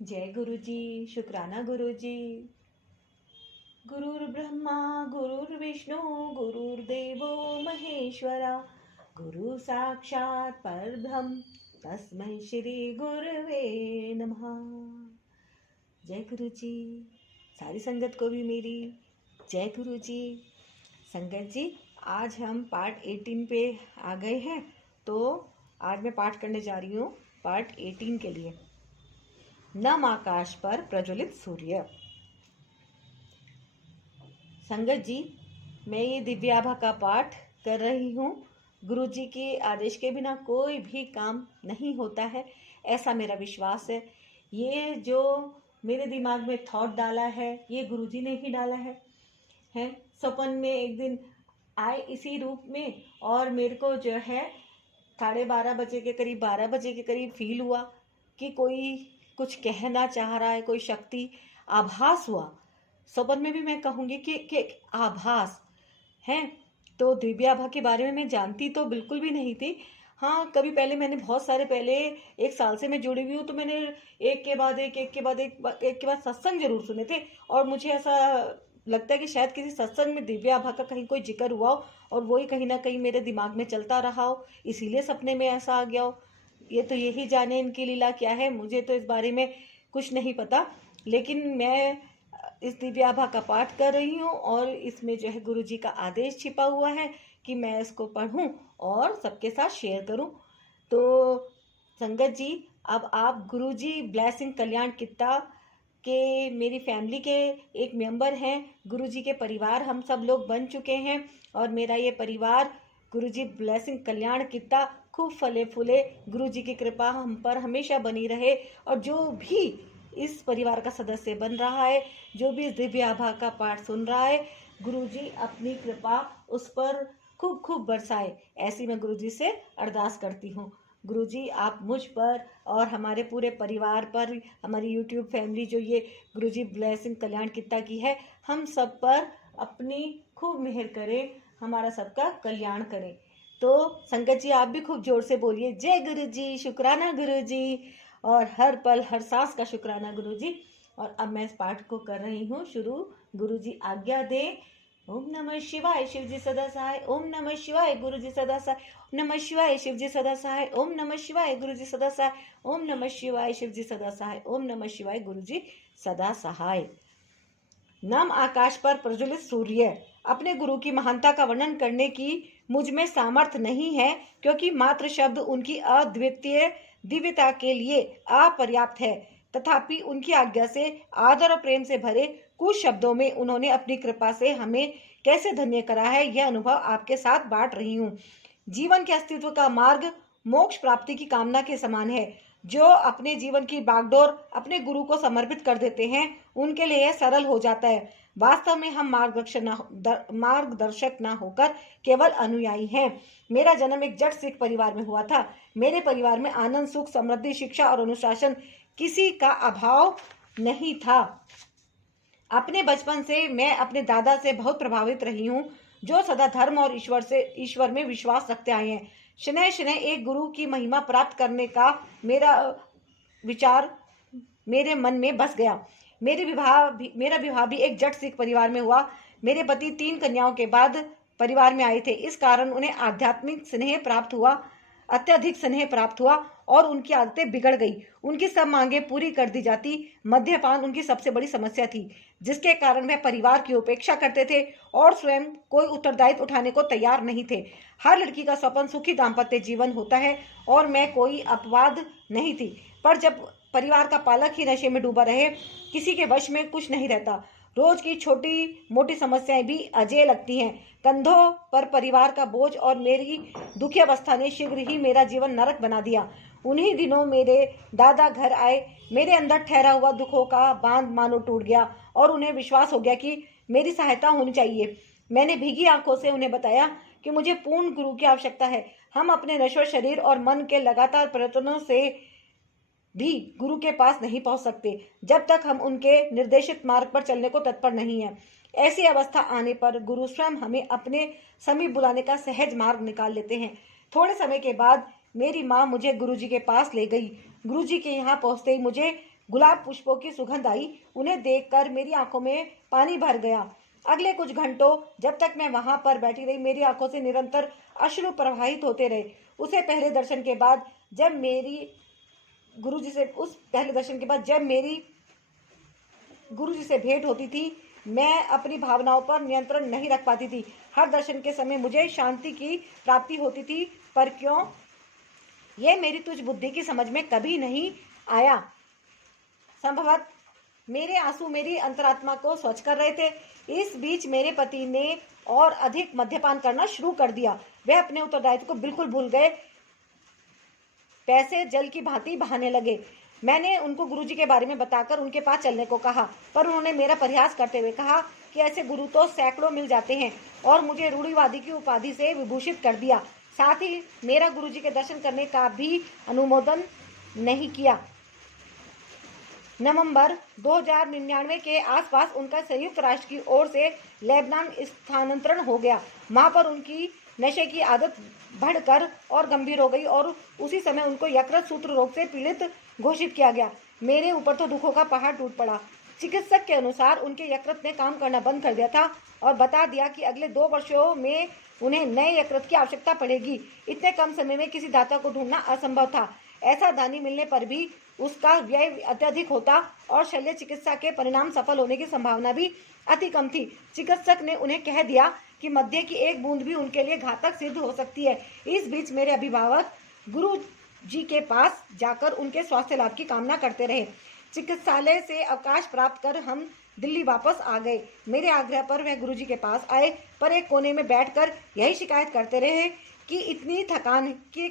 जय गुरु जी। शुक्राना गुरु जी। गुरुर् ब्रह्मा गुरुर्विष्णु गुरुर्देवो महेश्वरा, गुरु साक्षात् परब्रह्म तस्मै श्री गुरुवे नमः। जय गुरु जी। सारी संगत को भी मेरी जय गुरु जी। संगत जी, आज हम पार्ट 18 पे आ गए हैं, तो आज मैं पाठ करने जा रही हूँ पार्ट 18 के लिए। नम आकाश पर प्रज्वलित सूर्य। संगत जी, मैं ये दिव्याभा का पाठ कर रही हूँ। गुरु जी के आदेश के बिना कोई भी काम नहीं होता है, ऐसा मेरा विश्वास है। ये जो मेरे दिमाग में थॉट डाला है, ये गुरु जी ने ही डाला है। सपन में एक दिन आए इसी रूप में, और मेरे को जो है 12:30 बजे के करीब 12 बजे के करीब फील हुआ कि कोई कुछ कहना चाह रहा है, कोई शक्ति आभास हुआ। सपन में भी मैं कहूँगी कि आभास है। तो दिव्याभा के बारे में मैं जानती तो बिल्कुल भी नहीं थी। हाँ, कभी पहले मैंने बहुत सारे पहले 1 साल से मैं जुड़ी हुई हूँ, तो मैंने एक के बाद एक सत्संग जरूर सुने थे, और मुझे ऐसा लगता है कि शायद किसी सत्संग में दिव्याभा का कहीं कोई जिक्र हुआ हो, और वही कहीं ना कहीं मेरे दिमाग में चलता रहा हो, इसीलिए सपने में ऐसा आ गया हो। ये तो यही जाने इनकी लीला क्या है, मुझे तो इस बारे में कुछ नहीं पता। लेकिन मैं इस दिव्याभा का पाठ कर रही हूँ, और इसमें जो है गुरु जी का आदेश छिपा हुआ है कि मैं इसको पढूं और सबके साथ शेयर करूं। तो संगत जी, अब आप गुरु जी ब्लेसिंग कल्याण कित्ता के मेरी फैमिली के एक मेंबर हैं। गुरु जी के परिवार हम सब लोग बन चुके हैं, और मेरा ये परिवार गुरु जी ब्लेसिंग कल्याण कित्ता खूब फले फूले। गुरु जी की कृपा हम पर हमेशा बनी रहे, और जो भी इस परिवार का सदस्य बन रहा है, जो भी इस दिव्याभा का पाठ सुन रहा है, गुरु जी अपनी कृपा उस पर खूब खूब बरसाए, ऐसी मैं गुरु जी से अरदास करती हूँ। गुरु जी, आप मुझ पर और हमारे पूरे परिवार पर, हमारी यूट्यूब फैमिली जो ये गुरु जी ब्लेसिंग कल्याण कित्ता की है, हम सब पर अपनी खूब मेहर करें, हमारा सबका कल्याण करें। तो संगत जी, आप भी खूब जोर से बोलिए जय गुरु जी, शुक्राना गुरु जी, और हर पल हर सांस का शुक्राना गुरु जी। और अब मैं इस पाठ को कर रही हूँ शुरू। गुरु जी आज्ञा दे। ओम नमः शिवाय, शिव जी सदा सहाय। ओम नमः शिवाय, गुरु जी सदा सहाय। नमः शिवाय, शिव जी सदा सहाय। ओम नमः शिवाय, गुरु जी सदा सहाय। ओम नमः शिवाय, शिव जी सदा सहाय। ओम नमः शिवाय, गुरु जी सदा सहाय। नम आकाश पर प्रज्वलित सूर्य। अपने गुरु की महानता का वर्णन करने की मुझ में सामर्थ्य नहीं है, क्योंकि मात्र शब्द उनकी अद्वितीय दिव्यता के लिए अपर्याप्त है। तथापि उनकी आज्ञा से आदर और प्रेम से भरे कुछ शब्दों में उन्होंने अपनी कृपा से हमें कैसे धन्य करा है, यह अनुभव आपके साथ बांट रही हूँ। जीवन के अस्तित्व का मार्ग मोक्ष प्राप्ति की कामना के समान है। जो अपने जीवन की बागडोर अपने गुरु को समर्पित कर देते हैं, उनके लिए यह सरल हो जाता है। वास्तव में हम मार्गदर्शक न होकर केवल अनुयायी हैं। मेरा जन्म एक जट सिख परिवार में हुआ था। मेरे परिवार में आनंद, सुख, समृद्धि, शिक्षा और अनुशासन किसी का अभाव नहीं था। अपने बचपन से मैं अपने दादा से बहुत प्रभावित रही हूँ, जो सदा धर्म और ईश्वर में विश्वास रखते आए हैं। शनैः शनैः एक गुरु की महिमा प्राप्त करने का मेरा विचार मेरे मन में बस गया। मेरा विवाह भी एक जट सिख परिवार में हुआ। मेरे पति 3 कन्याओं के बाद परिवार में आए थे। इस कारण उन्हें अत्यधिक स्नेह प्राप्त हुआ, और उनकी आदतें बिगड़ गई। उनकी सब मांगे पूरी कर दी जाती। मद्यपान उनकी सबसे बड़ी समस्या थी, जिसके कारण वह परिवार की उपेक्षा करते थे और स्वयं कोई उत्तरदायित्व उठाने को तैयार नहीं थे। हर लड़की का सपन सुखी दाम्पत्य जीवन होता है, और मैं कोई अपवाद नहीं थी। पर जब परिवार का पालक ही नशे में डूबा रहे, किसी के वश में कुछ नहीं रहता। रोज की छोटी मोटी समस्याएं भी अजेय लगती हैं। कंधों पर परिवार का बोझ और मेरी दुखी अवस्था ने शीघ्र ही मेरा जीवन नरक बना दिया। उन्हीं दिनों मेरे दादा घर आए। मेरे अंदर ठहरा हुआ दुखों का बांध मानो टूट गया, और उन्हें विश्वास हो गया कि मेरी सहायता होनी चाहिए। मैंने भीगी आंखों से उन्हें बताया कि मुझे पूर्ण गुरु की आवश्यकता है। हम अपने नश्वर शरीर और मन के लगातार प्रयत्नों से भी गुरु के पास नहीं पहुंच सकते, जब तक हम उनके निर्देशित मार्ग पर चलने को तत्पर नहीं है। ऐसी अवस्था आने पर गुरु स्वयं हमें अपने समीप बुलाने का सहज मार्ग निकाल लेते हैं। थोड़े समय के बाद मेरी माँ मुझे गुरु जी के पास ले गई। गुरु जी के यहाँ पहुँचते ही मुझे गुलाब पुष्पों की सुगंध आई। उन्हें देखकर मेरी आंखों में पानी भर गया। अगले कुछ घंटों जब तक मैं वहां पर बैठी रही, मेरी आंखों से निरंतर अश्रु प्रवाहित होते रहे। उसे पहले दर्शन के बाद जब मेरी गुरुजी से भेंट होती थी, मैं अपनी भावनाओं पर नियंत्रण नहीं रख पाती थी। हर दर्शन के समय मुझे शांति की प्राप्ति होती थी, पर क्यों, यह मेरी तुच्छ बुद्धि की समझ में कभी नहीं आया। संभवतः मेरे आंसू मेरी अंतरात्मा को स्वच्छ कर रहे थे। इस बीच मेरे पति ने और अधिक मद्यपान करना शुरू कर दिया। वे अपने उत्तरदायित्व को बिल्कुल भूल गए, पैसे जल की भांति बहाने लगे। मैंने उनको गुरुजी के बारे में बताकर उनके पास चलने को कहा, पर उन्होंने मेरा परिहास करते हुए कहा कि ऐसे गुरु तो सैकड़ों मिल जाते हैं, और मुझे रूढ़िवादी की उपाधि से विभूषित कर दिया। साथ ही मेरा गुरुजी के दर्शन करने का भी अनुमोदन नहीं किया। नवंबर 2099 के आसपास उनका संयुक्त राष्ट्र की ओर से लेबनान स्थानांतरण हो गया। वहां पर उनकी नशे की आदत बढ़कर और गंभीर हो गई, और उसी समय उनको यकृत सूत्र रोग से पीड़ित घोषित किया गया। मेरे ऊपर तो दुखों का पहाड़ टूट पड़ा। चिकित्सक के अनुसार उनके यकृत ने काम करना बंद कर दिया था और बता दिया कि अगले 2 वर्षों में उन्हें नए यकृत की आवश्यकता पड़ेगी। इतने कम समय में किसी दाता को ढूंढना असंभव था। ऐसा दानी मिलने पर भी उसका व्यय अत्यधिक होता और शल्य चिकित्सा के परिणाम सफल होने की संभावना भी अति कम थी। चिकित्सक ने उन्हें कह दिया कि मद्य की एक बूंद भी उनके लिए घातक सिद्ध हो सकती है। इस बीच मेरे अभिभावक गुरु जी के पास जाकर उनके स्वास्थ्य लाभ की कामना करते रहे। चिकित्सालय से अवकाश प्राप्त कर हम दिल्ली वापस आ गए। मेरे आग्रह पर वह गुरुजी के पास आए, पर एक कोने में बैठकर यही शिकायत करते रहे कि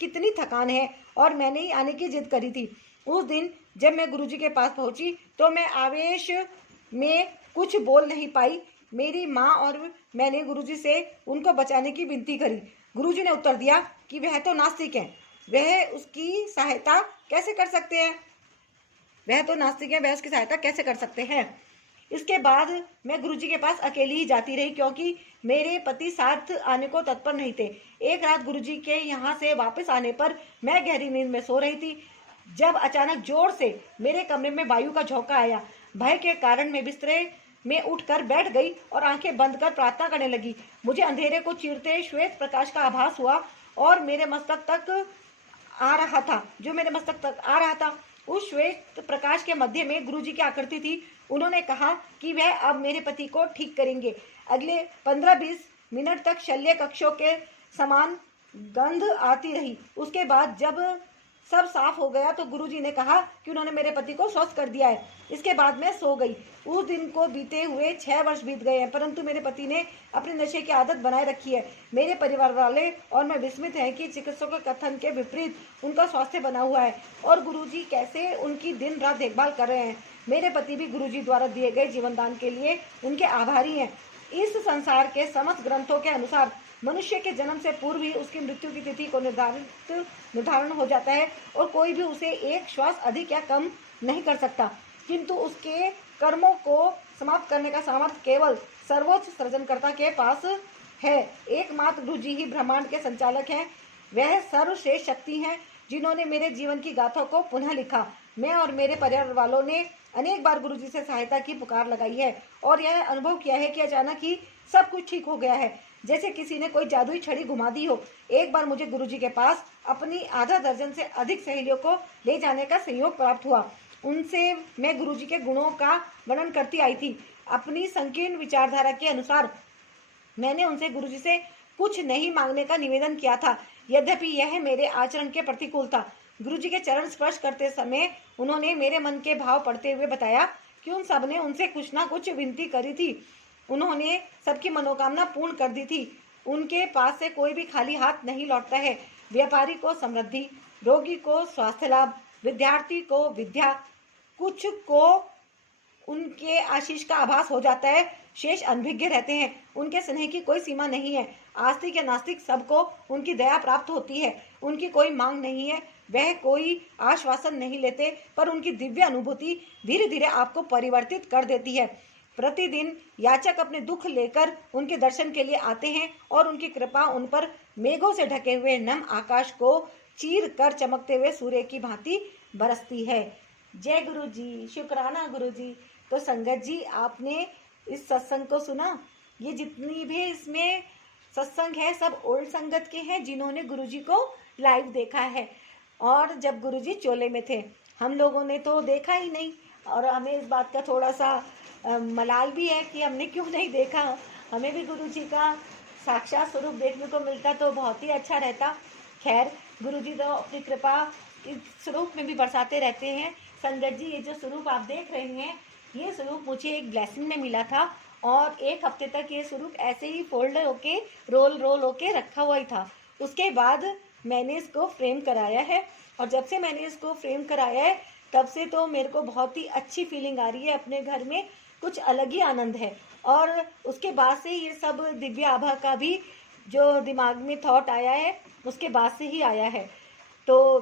कितनी थकान है, और मैंने ही आने की जिद करी थी। उस दिन जब मैं गुरुजी के पास पहुंची तो मैं आवेश में कुछ बोल नहीं पाई। मेरी माँ और मैंने गुरुजी से उनको बचाने की विनती करी। गुरुजी ने उत्तर दिया कि वह तो नास्तिक हैं, वह उसकी सहायता कैसे कर सकते हैं। वह उसकी सहायता कैसे कर सकते हैं। इसके बाद मैं गुरुजी के पास अकेली ही जाती रही, क्योंकि मेरे पति साथ आने को तत्पर नहीं थे। एक रात गुरुजी के यहाँ से वापस आने पर मैं गहरी नींद में सो रही थी, जब अचानक जोर से मेरे कमरे में वायु का झोंका आया। भय के कारण मैं बिस्तरे में उठकर बैठ गई और आंखें बंद कर प्रार्थना करने लगी। मुझे अंधेरे को चीरते श्वेत प्रकाश का आभास हुआ, और मेरे मस्तक तक आ रहा था। उस श्वेत प्रकाश के मध्य में गुरुजी की आकृति थी। उन्होंने कहा कि वह अब मेरे पति को ठीक करेंगे। अगले 15-20 मिनट तक शल्य कक्षों के समान गंध आती रही। उसके बाद जब सब साफ हो गया तो गुरुजी ने कहा कि उन्होंने मेरे पति को स्वस्थ कर दिया है। इसके बाद मैं सो गई। उस दिन को बीते हुए 6 वर्ष बीत गए हैं, परंतु मेरे पति ने अपने नशे की आदत बनाए रखी है। मेरे परिवार वाले और मैं विस्मित हैं कि चिकित्सकों के कथन के विपरीत उनका स्वास्थ्य बना हुआ है, और गुरुजी कैसे उनकी दिन रात देखभाल कर रहे हैं। मेरे पति भी गुरुजी द्वारा दिए गए जीवन दान के लिए उनके आभारी हैं। इस संसार के समस्त ग्रंथों के अनुसार मनुष्य के जन्म से पूर्व ही उसकी मृत्यु की तिथि को निर्धारण हो जाता है, और कोई भी उसे एक श्वास अधिक या कम नहीं कर सकता, किंतु उसके कर्मों को समाप्त करने का सामर्थ्य केवल सर्वोच्च सृजनकर्ता के पास है। एकमात्र गुरुजी ही ब्रह्मांड के संचालक हैं। वह सर्वश्रेष्ठ शक्ति हैं जिन्होंने मेरे जीवन की गाथा को पुनः लिखा। मैं और मेरे परिवार वालों ने अनेक बार गुरुजी से सहायता की पुकार लगाई है, और यह अनुभव किया है कि अचानक ही सब कुछ ठीक हो गया है, जैसे किसी ने कोई जादुई छड़ी घुमा दी हो। एक बार मुझे गुरुजी के पास अपनी आधा दर्जन से अधिक सहेलियों को ले जाने का संयोग प्राप्त हुआ। उनसे मैं गुरुजी के गुणों का वर्णन करती आई थी। अपनी संकीर्ण विचारधारा के अनुसार मैंने उनसे गुरुजी से कुछ नहीं मांगने का निवेदन किया था, यद्यपि यह मेरे आचरण के प्रतिकूल था। गुरुजी के चरण स्पर्श करते समय उन्होंने मेरे मन के भाव पढ़ते हुए बताया कि उन सब ने उनसे कुछ ना कुछ विनती करी थी। उन्होंने सबकी मनोकामना पूर्ण कर दी थी। उनके पास से कोई भी खाली हाथ नहीं लौटता है। व्यापारी को समृद्धि, रोगी को स्वास्थ्य लाभ, विद्यार्थी को विद्या, कुछ को उनके आशीष का आभास हो जाता है, शेष अनभिज्ञ रहते हैं। उनके स्नेह की कोई सीमा नहीं है। आस्तिक या नास्तिक सबको उनकी दया प्राप्त होती है। उनकी कोई मांग नहीं है, वह कोई आश्वासन नहीं लेते, पर उनकी दिव्य अनुभूति धीरे धीरे आपको परिवर्तित कर देती है। प्रतिदिन याचक अपने दुख लेकर उनके दर्शन के लिए आते हैं, और उनकी कृपा उन पर मेघों से ढके हुए नम आकाश को चीर कर चमकते हुए सूर्य की भांति बरसती है। जय गुरु जी, शुक्राना गुरु जी। तो संगत जी, आपने इस सत्संग को सुना? ये जितनी भी इसमें सत्संग है सब ओल्ड संगत के हैं जिन्होंने गुरुजी को लाइव देखा है। और जब गुरुजी चोले में थे, हम लोगों ने तो देखा ही नहीं, और हमें इस बात का थोड़ा सा मलाल भी है कि हमने क्यों नहीं देखा। हमें भी गुरुजी का साक्षात स्वरूप देखने को मिलता तो बहुत ही अच्छा रहता। खैर, गुरुजी तो अपनी कृपा इस स्वरूप में भी बरसाते रहते हैं। संगत जी, ये जो स्वरूप आप देख रहे हैं, ये स्वरूप मुझे एक ब्लेसिंग में मिला था, और एक हफ्ते तक ये स्वरूप ऐसे ही फोल्ड होके रोल होके रखा हुआ ही था। उसके बाद मैंने इसको फ्रेम कराया है, और जब से मैंने इसको फ्रेम कराया है तब से तो मेरे को बहुत ही अच्छी फीलिंग आ रही है। अपने घर में कुछ अलग ही आनंद है। और उसके बाद से ये सब दिव्य आभा का भी जो दिमाग में थॉट आया है, उसके बाद से ही आया है। तो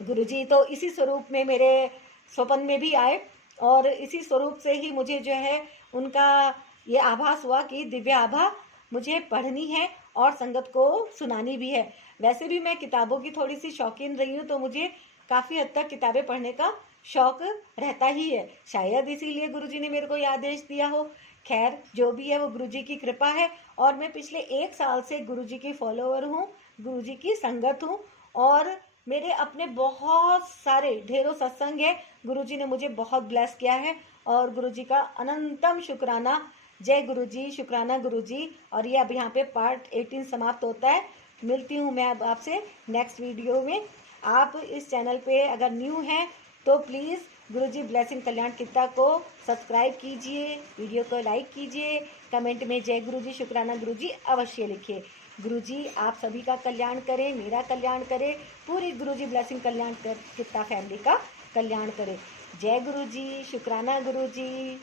गुरुजी तो इसी स्वरूप में मेरे स्वप्न में भी आए, और इसी स्वरूप से ही मुझे जो है उनका ये आभास हुआ कि दिव्य आभा मुझे पढ़नी है और संगत को सुनानी भी है। वैसे भी मैं किताबों की थोड़ी सी शौकीन रही हूँ, तो मुझे काफ़ी हद तक किताबें पढ़ने का शौक रहता ही है। शायद इसीलिए गुरुजी ने मेरे को ये आदेश दिया हो। खैर, जो भी है वो गुरुजी की कृपा है। और मैं पिछले 1 साल से गुरुजी की फॉलोअर हूँ, गुरुजी की संगत हूँ, और मेरे अपने बहुत सारे ढेरों सत्संग है। गुरुजी ने मुझे बहुत ब्लेस किया है, और गुरुजी का अनंतम शुक्राना। जय गुरुजी, शुक्राना गुरुजी। और ये अब यहाँ पे पार्ट 18 समाप्त होता है। मिलती हूँ मैं अब आपसे नेक्स्ट वीडियो में। आप इस चैनल पे अगर न्यू हैं तो प्लीज़ गुरुजी ब्लेसिंग कल्याण कित्ता को सब्सक्राइब कीजिए, वीडियो को लाइक कीजिए, कमेंट में जय गुरुजी, शुक्राना गुरुजी अवश्य लिखिए। गुरुजी आप सभी का कल्याण करें, मेरा कल्याण करें, पूरी गुरुजी ब्लेसिंग कल्याण कित्ता फैमिली का कल्याण करें। जय गुरुजी, शुक्राना गुरुजी।